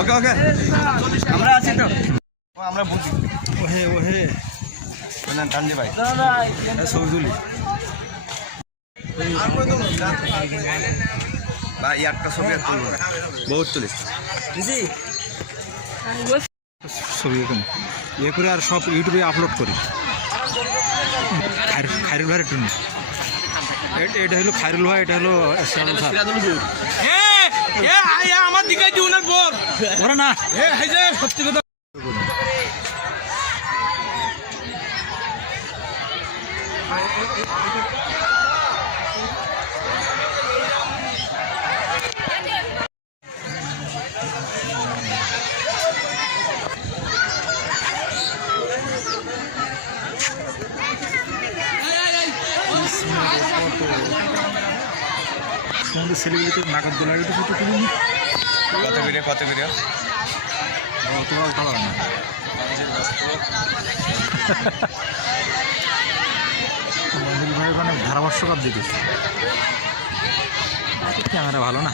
ওকে ওকে আমরা আছি তো। ও, আমরা বুঝি ওহে ওহে। না ভাই। ছবি তুলি ভাই একটা ছবি আর তুলবো বহুত তুলিস। ছবি এরকম। ইয়ে করে আর সব ইউটিউবে আপলোড করি। খাইর- খাইরুল ভাইয়ের টুনি। এটা হলো খাইরুল ভাই এটা হলো আমার দিকে বল না। এ হাই যে সত্যি কথা। আমাদের সেলিব্রিটি নাকাত দোলা এটা ফটো তুলিনি ভিডিও কত ভিডিও তোমার না। ভাই ধারাভাষ্যকার দিতেছে। ক্যামেরা ভালো না।